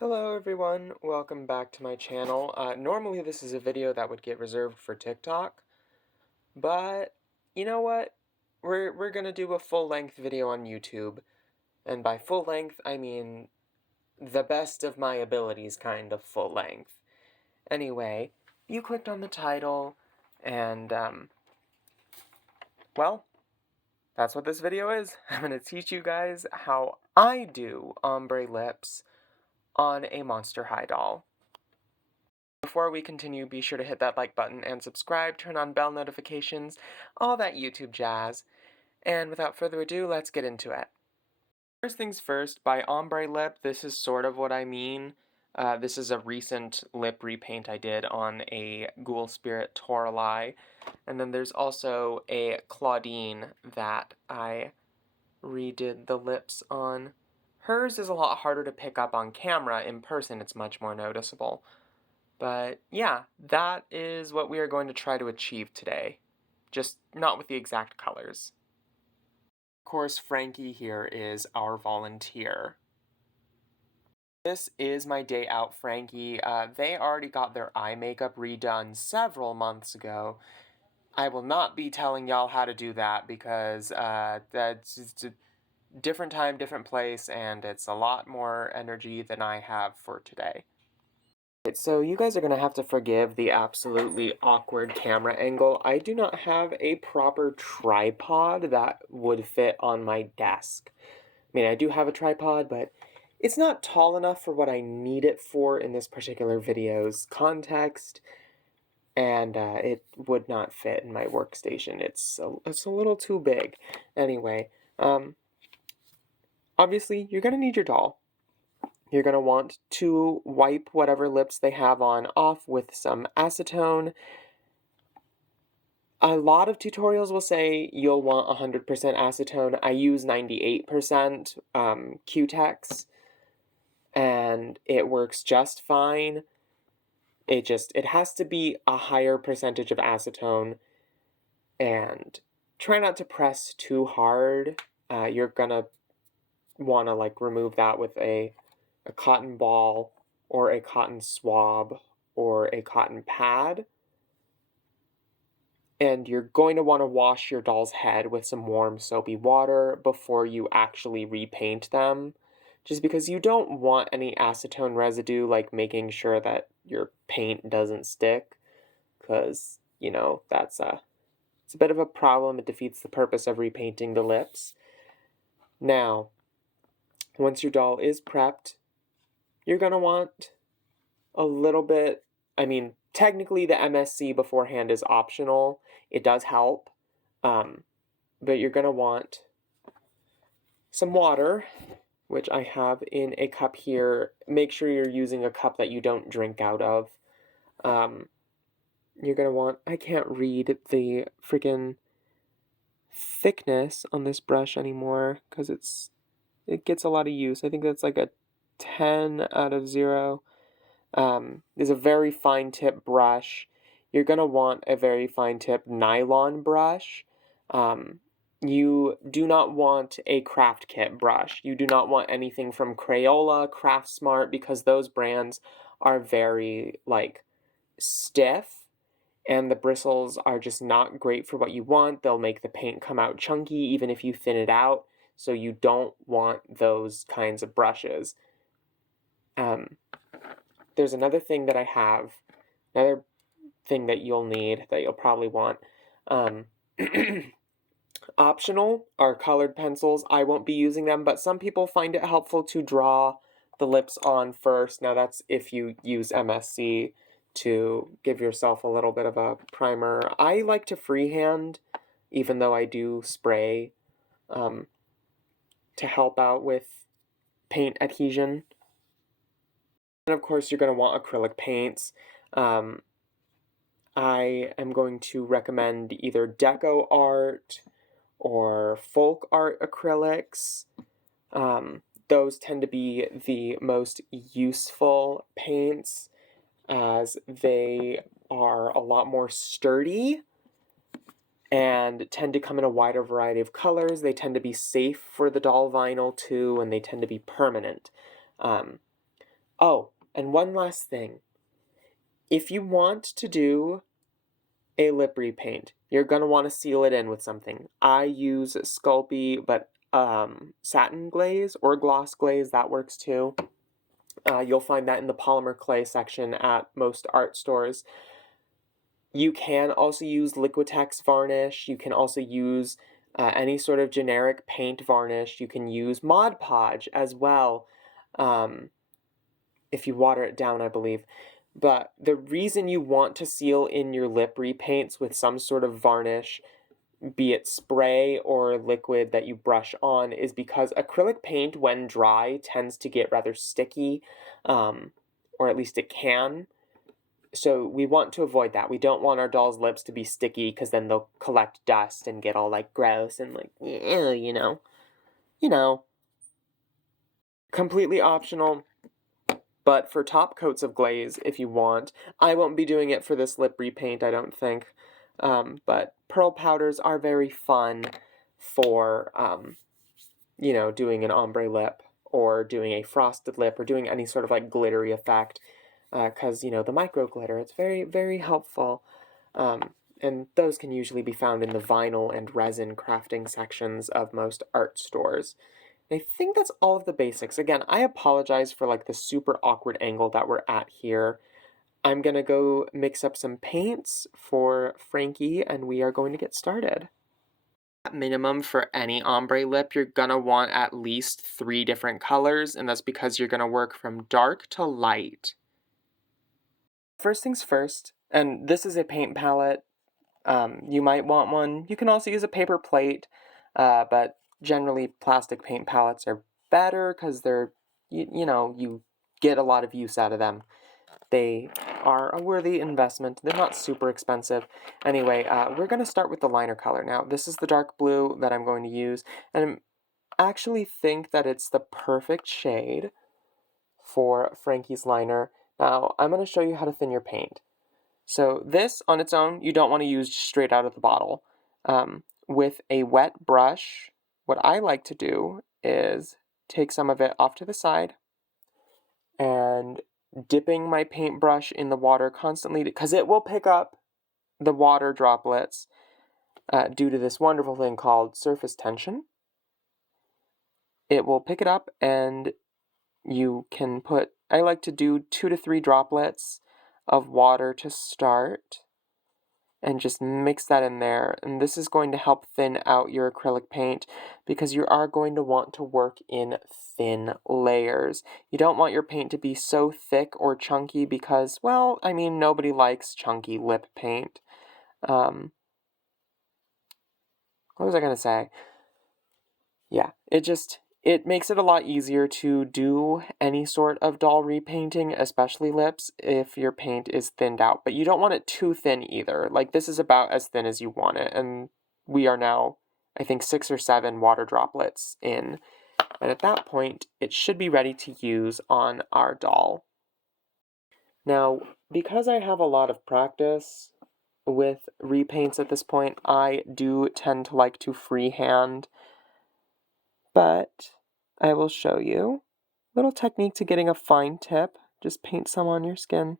Hello everyone, welcome back to my channel. Normally this is a video that would get reserved for TikTok, but you know what? We're gonna do a full-length video on YouTube, and by full length I mean the best of my abilities kind of full length. Anyway, you clicked on the title, and well, that's what this video is. I'm gonna teach you guys how I do ombre lips on a Monster High doll. Before we continue, be sure to hit that like button and subscribe, turn on bell notifications, all that YouTube jazz. And without further ado, let's get into it. First things first, by ombre lip, this is sort of what I mean. This is a recent lip repaint I did on a Ghoul Spirit Toralei. And then there's also a Claudine that I redid the lips on. Hers is a lot harder to pick up on camera. In person, it's much more noticeable. But yeah, that is what we are going to try to achieve today. Just not with the exact colors. Of course, Frankie here is our volunteer. This is my day out, Frankie. They already got their eye makeup redone several months ago. I will not be telling y'all how to do that because that's just a different time, different place, and it's a lot more energy than I have for today. So you guys are going to have to forgive the absolutely awkward camera angle. I do not have a proper tripod that would fit on my desk. I mean, I do have a tripod, but it's not tall enough for what I need it for in this particular video's context, and it would not fit in my workstation. It's a little too big. Anyway, obviously, you're going to need your doll. You're going to want to wipe whatever lips they have on off with some acetone. A lot of tutorials will say you'll want 100% acetone. I use 98% Q-Tex, and it works just fine. It has to be a higher percentage of acetone, and try not to press too hard. You're going to want to like remove that with a cotton ball or a cotton swab or a cotton pad. And you're going to want to wash your doll's head with some warm soapy water before you actually repaint them, just because you don't want any acetone residue, like making sure that your paint doesn't stick, because, you know, it's a bit of a problem. It defeats the purpose of repainting the lips. Now, once your doll is prepped, you're going to want a little bit, I mean, technically the MSC beforehand is optional. It does help, but you're going to want some water, which I have in a cup here. Make sure you're using a cup that you don't drink out of. You're going to want, I can't read the freaking thickness on this brush anymore because it gets a lot of use. I think that's like a 10 out of 0. Is a very fine tip brush. You're going to want a very fine tip nylon brush. You do not want a craft kit brush. You do not want anything from Crayola, Craft Smart, because those brands are very, like, stiff, and the bristles are just not great for what you want. They'll make the paint come out chunky even if you thin it out, so you don't want those kinds of brushes. There's another thing that I have, another thing that you'll need, that you'll probably want. Optional are colored pencils. I won't be using them, but some people find it helpful to draw the lips on first. Now that's if you use MSC to give yourself a little bit of a primer. I like to freehand, even though I do spray to help out with paint adhesion. And of course, you're going to want acrylic paints. I am going to recommend either Deco Art or Folk Art acrylics. Those tend to be the most useful paints as they are a lot more sturdy and tend to come in a wider variety of colors. They tend to be safe for the doll vinyl too, and they tend to be permanent. Oh, and one last thing. If you want to do a lip repaint, you're going to want to seal it in with something. I use Sculpey, but satin glaze or gloss glaze, that works too. You'll find that in the polymer clay section at most art stores. You can also use Liquitex varnish. You can also use any sort of generic paint varnish. You can use Mod Podge as well, if you water it down, I believe. But the reason you want to seal in your lip repaints with some sort of varnish, be it spray or liquid that you brush on, is because acrylic paint, when dry, tends to get rather sticky, or at least it can. So we want to avoid that. We don't want our doll's lips to be sticky because then they'll collect dust and get all like gross and like, ew, you know. You know. Completely optional, but for top coats of glaze, if you want. I won't be doing it for this lip repaint, I don't think. But pearl powders are very fun for, you know, doing an ombre lip or doing a frosted lip or doing any sort of like glittery effect. Because, you know, the micro glitter, it's very, very helpful. And those can usually be found in the vinyl and resin crafting sections of most art stores. And I think that's all of the basics. Again, I apologize for like the super awkward angle that we're at here. I'm gonna go mix up some paints for Frankie and we are going to get started. At minimum for any ombre lip, you're gonna want at least 3 different colors, and that's because you're gonna work from dark to light. First things first, and this is a paint palette. You might want one. You can also use a paper plate, but generally plastic paint palettes are better because they're, you know, you get a lot of use out of them. They are a worthy investment. They're not super expensive. Anyway, we're going to start with the liner color. Now, this is the dark blue that I'm going to use, and I actually think that it's the perfect shade for Frankie's liner. Now, I'm going to show you how to thin your paint. So this, on its own, you don't want to use straight out of the bottle. With a wet brush, what I like to do is take some of it off to the side and dipping my paintbrush in the water constantly, because it will pick up the water droplets due to this wonderful thing called surface tension. It will pick it up and you can put, I like to do 2 to 3 droplets of water to start and just mix that in there. And this is going to help thin out your acrylic paint because you are going to want to work in thin layers. You don't want your paint to be so thick or chunky because, well, I mean, nobody likes chunky lip paint. What was I going to say? Yeah, it makes it a lot easier to do any sort of doll repainting, especially lips, if your paint is thinned out. But you don't want it too thin either. Like, this is about as thin as you want it. And we are now, I think, 6 or 7 water droplets in. And at that point, it should be ready to use on our doll. Now, because I have a lot of practice with repaints at this point, I do tend to like to freehand, but I will show you a little technique to getting a fine tip. Just paint some on your skin.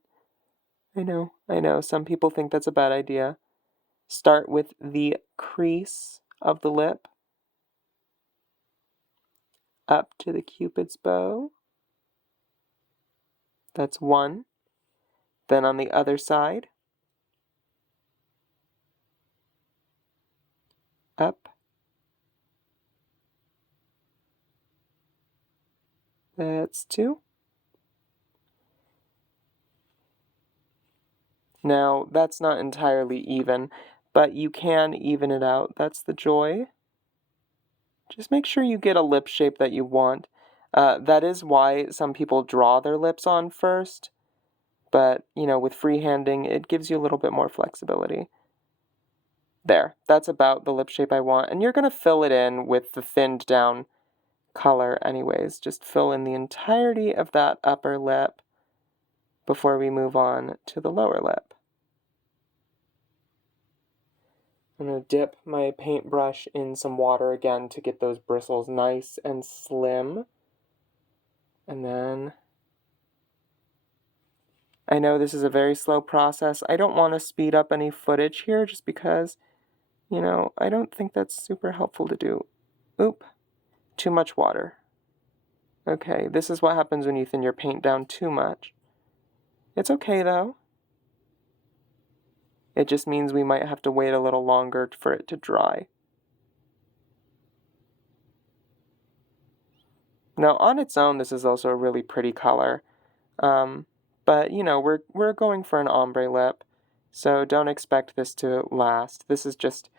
I know, some people think that's a bad idea. Start with the crease of the lip, up to the Cupid's bow. That's 1. Then on the other side, up. That's 2. Now, that's not entirely even, but you can even it out. That's the joy. Just make sure you get a lip shape that you want. That is why some people draw their lips on first, but, you know, with freehanding, it gives you a little bit more flexibility. There, that's about the lip shape I want, and you're going to fill it in with the thinned down color anyways. Just fill in the entirety of that upper lip before we move on to the lower lip. I'm going to dip my paintbrush in some water again to get those bristles nice and slim. And then I know this is a very slow process. I don't want to speed up any footage here just because, you know, I don't think that's super helpful to do. Oop, too much water. Okay, this is what happens when you thin your paint down too much. It's okay though. It just means we might have to wait a little longer for it to dry. Now, on its own, this is also a really pretty color. But, you know, we're going for an ombre lip, so don't expect this to last. This is just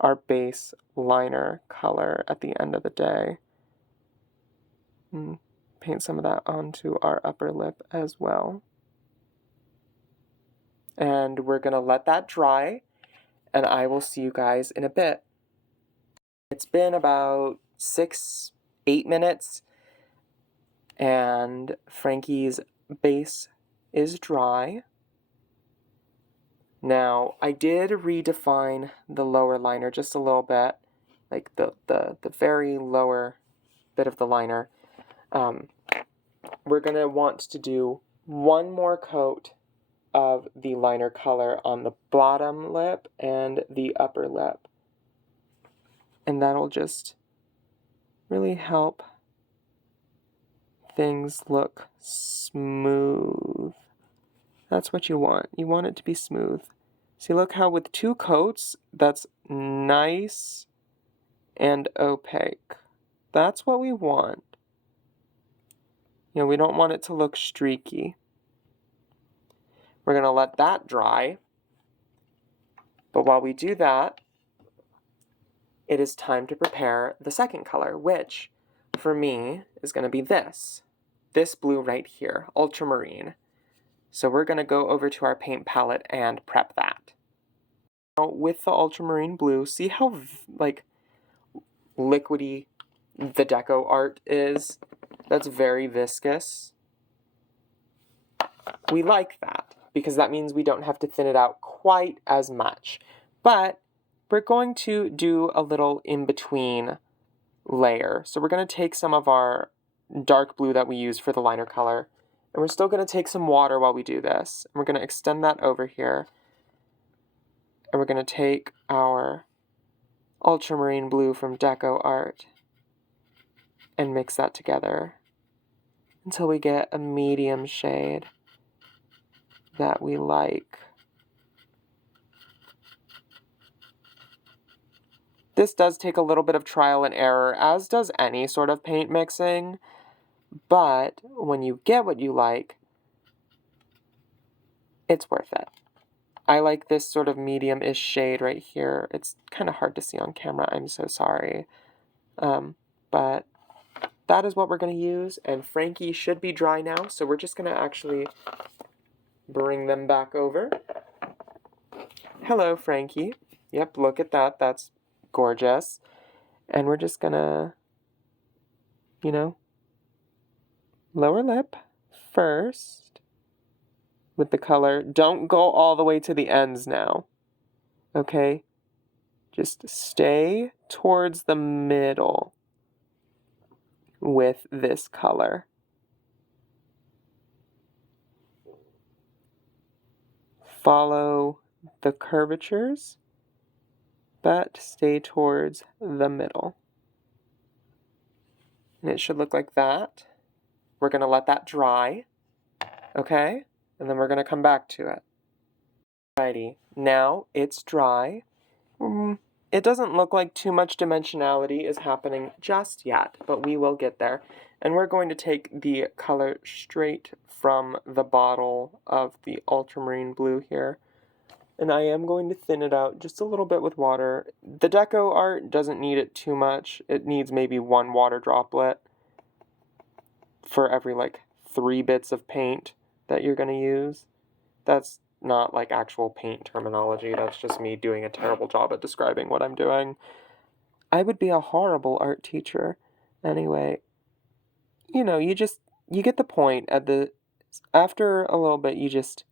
our base liner color at the end of the day. Paint some of that onto our upper lip as well. And we're going to let that dry, and I will see you guys in a bit. It's been about 6-8 minutes, and Frankie's base is dry. Now, I did redefine the lower liner just a little bit, like the very lower bit of the liner. We're going to want to do one more coat of the liner color on the bottom lip and the upper lip. And that'll just really help things look smooth. That's what you want. You want it to be smooth. See, look how with 2 coats, that's nice and opaque. That's what we want. You know, we don't want it to look streaky. We're going to let that dry. But while we do that, it is time to prepare the second color, which, for me, is going to be this blue right here, ultramarine. So we're going to go over to our paint palette and prep that. Now, with the ultramarine blue, see how, like, liquidy the deco art is? That's very viscous. We like that, because that means we don't have to thin it out quite as much. But we're going to do a little in-between layer. So we're going to take some of our dark blue that we use for the liner color, and we're still going to take some water while we do this. And we're going to extend that over here. And we're going to take our ultramarine blue from Deco Art and mix that together until we get a medium shade that we like. This does take a little bit of trial and error, as does any sort of paint mixing, but when you get what you like, it's worth it. I like this sort of medium-ish shade right here. It's kind of hard to see on camera, I'm so sorry. But that is what we're going to use, and Frankie should be dry now, so we're just going to actually bring them back over. Hello, Frankie. Yep, look at that. That's gorgeous. And we're just gonna, you know, lower lip first with the color. Don't go all the way to the ends now, okay? Just stay towards the middle with this color. Follow the curvatures, but stay towards the middle. And it should look like that. We're going to let that dry, okay? And then we're going to come back to it. Alrighty, now it's dry. It doesn't look like too much dimensionality is happening just yet, but we will get there. And we're going to take the color straight from the bottle of the ultramarine blue here. And I am going to thin it out just a little bit with water. The Deco Art doesn't need it too much. It needs maybe 1 water droplet for every, like, 3 bits of paint that you're going to use. That's not, like, actual paint terminology. That's just me doing a terrible job at describing what I'm doing. I would be a horrible art teacher. Anyway, you know, you get the point. After a little bit, you just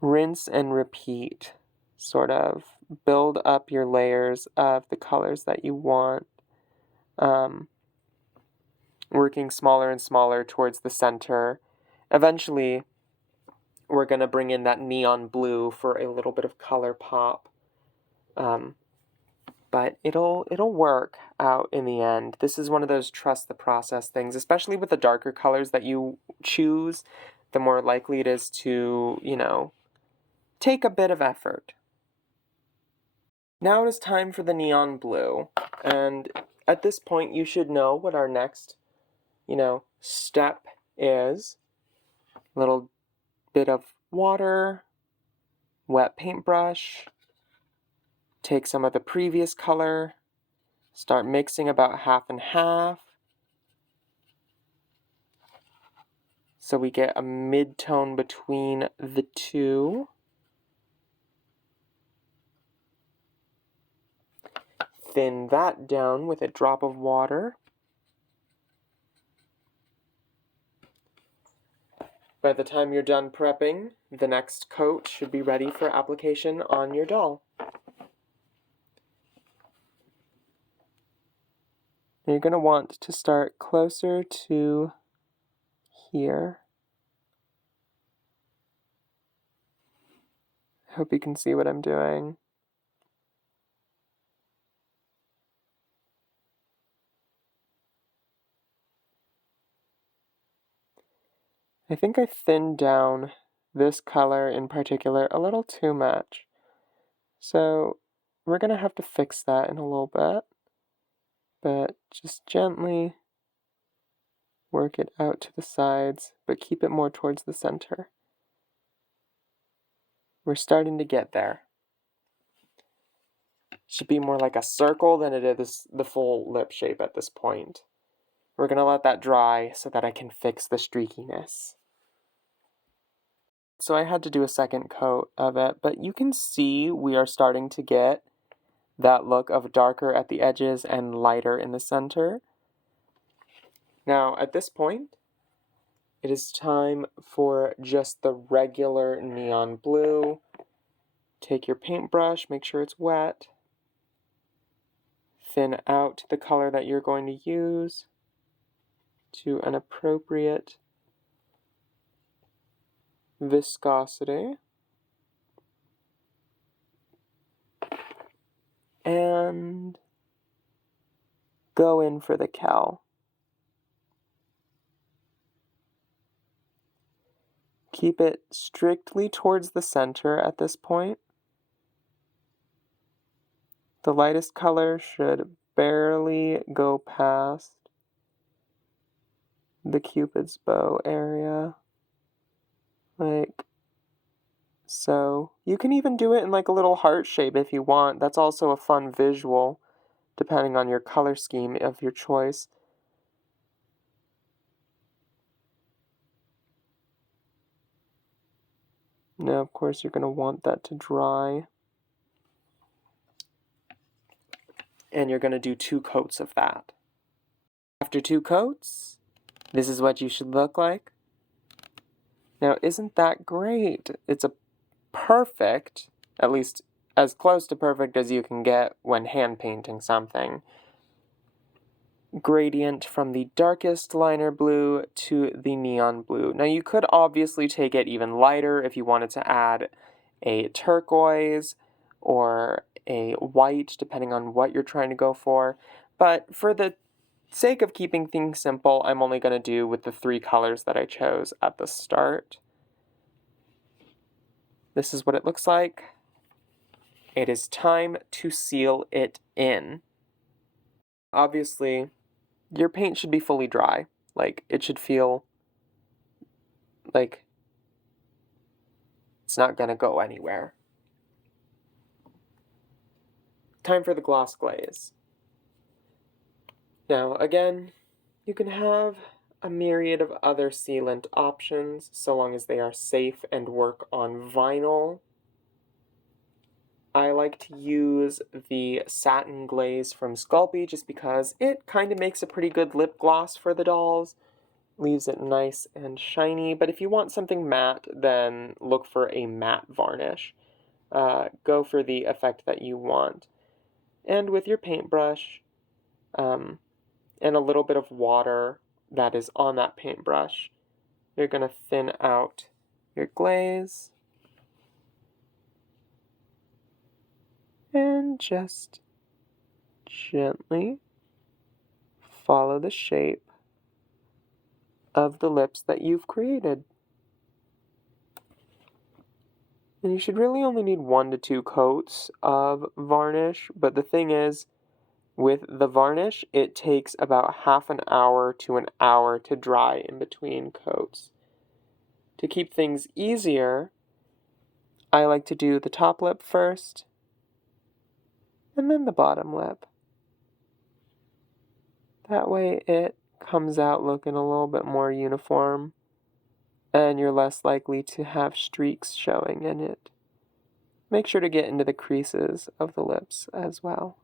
rinse and repeat, sort of. Build up your layers of the colors that you want. Working smaller and smaller towards the center. Eventually, we're going to bring in that neon blue for a little bit of color pop. But it'll work out in the end. This is one of those trust the process things, especially with the darker colors that you choose, the more likely it is to, take a bit of effort. Now it is time for the neon blue, and at this point you should know what our next, step is. A little bit of water, wet paintbrush, take some of the previous color, start mixing about half and half, so we get a mid-tone between the two. Thin that down with a drop of water. By the time you're done prepping, the next coat should be ready for application on your doll. You're going to want to start closer to here. I hope you can see what I'm doing. I think I thinned down this color in particular a little too much. So we're going to have to fix that in a little bit. But just gently work it out to the sides, but keep it more towards the center. We're starting to get there. Should be more like a circle than it is the full lip shape at this point. We're going to let that dry so that I can fix the streakiness. So I had to do a second coat of it, but you can see we are starting to get that look of darker at the edges and lighter in the center. Now, at this point, it is time for just the regular neon blue. Take your paintbrush, make sure it's wet. Thin out the color that you're going to use to an appropriate viscosity. And go in for the cowl. Keep it strictly towards the center at this point. The lightest color should barely go past the Cupid's bow area, like so. You can even do it in like a little heart shape if you want. That's also a fun visual, depending on your color scheme of your choice. Now, of course, you're going to want that to dry. And you're going to do 2 coats of that. After 2 coats, this is what you should look like. Now, isn't that great? It's a perfect, at least as close to perfect as you can get when hand painting something, gradient from the darkest liner blue to the neon blue. Now, you could obviously take it even lighter if you wanted to add a turquoise or a white, depending on what you're trying to go for. But for the sake of keeping things simple, I'm only going to do with the 3 colors that I chose at the start. This is what it looks like. It is time to seal it in. Obviously, your paint should be fully dry. Like, it should feel like it's not going to go anywhere. Time for the gloss glaze. Now, again, you can have a myriad of other sealant options so long as they are safe and work on vinyl. I like to use the satin glaze from Sculpey just because it kind of makes a pretty good lip gloss for the dolls. Leaves it nice and shiny, but if you want something matte, then look for a matte varnish. Go for the effect that you want. And with your paintbrush, and a little bit of water that is on that paintbrush, you're going to thin out your glaze. And just gently follow the shape of the lips that you've created. And you should really only need 1 to 2 coats of varnish, but the thing is, with the varnish, it takes about half an hour to an hour to dry in between coats. To keep things easier, I like to do the top lip first, and then the bottom lip. That way it comes out looking a little bit more uniform, and you're less likely to have streaks showing in it. Make sure to get into the creases of the lips as well.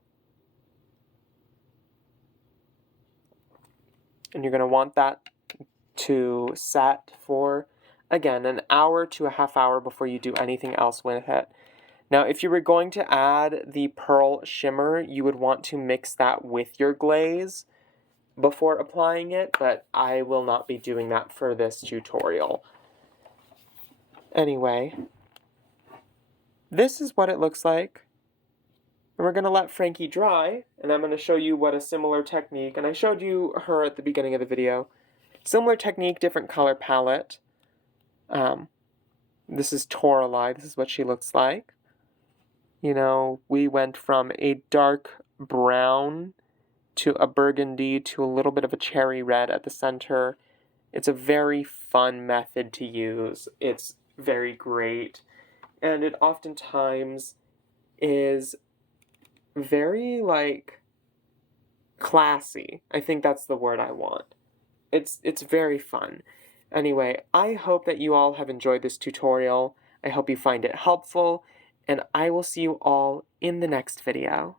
And you're going to want that to set for, again, an hour to a half hour before you do anything else with it. Now, if you were going to add the pearl shimmer, you would want to mix that with your glaze before applying it, but I will not be doing that for this tutorial. Anyway, this is what it looks like. And we're going to let Frankie dry, and I'm going to show you what a similar technique, and I showed you her at the beginning of the video. Similar technique, different color palette. This is Toralei, this is what she looks like. You know, we went from a dark brown to a burgundy to a little bit of a cherry red at the center. It's a very fun method to use. It's very great. And it oftentimes is very, like, classy. I think that's the word I want. It's very fun. Anyway, I hope that you all have enjoyed this tutorial. I hope you find it helpful, and I will see you all in the next video.